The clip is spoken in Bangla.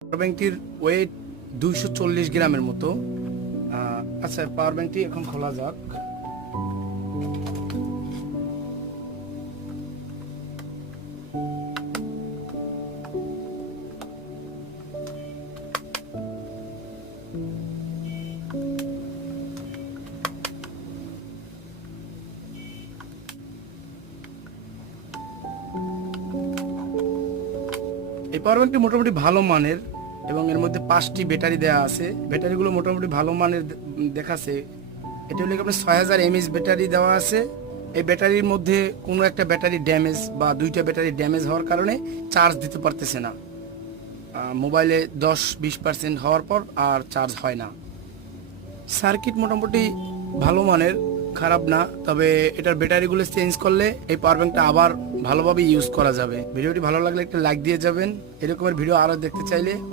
পাওয়ার ব্যাংকটির ওয়েট 240 গ্রামের মতো। আচ্ছা, পাওয়ার ব্যাংকটি এখন খোলা যাক। এই পাওয়ার ব্যাংকটি মোটামুটি ভালো মানের এবং এর মধ্যে 5টি ব্যাটারি দেওয়া আছে। ব্যাটারিগুলো মোটামুটি ভালো মানের দেখাচ্ছে। এটা হলো আপনার 6000 mAh ব্যাটারি দেওয়া আছে। এই ব্যাটারির মধ্যে কোনো একটা ব্যাটারি ড্যামেজ বা দুইটা ব্যাটারি ড্যামেজ হওয়ার কারণে চার্জ দিতে পারতেছে না। মোবাইলে 10-20% হওয়ার পর আর চার্জ হয় না। সার্কিট মোটামুটি ভালো মানের, খারাপ না। তবে এটার ব্যাটারিগুলো চেঞ্জ করলে এই পাওয়ার ব্যাংকটা আবার ভালোভাবে ইউজ করা যাবে। ভিডিওটি ভালো লাগলে একটা লাইক দিয়ে যাবেন। এরকমের ভিডিও আরও দেখতে চাইলে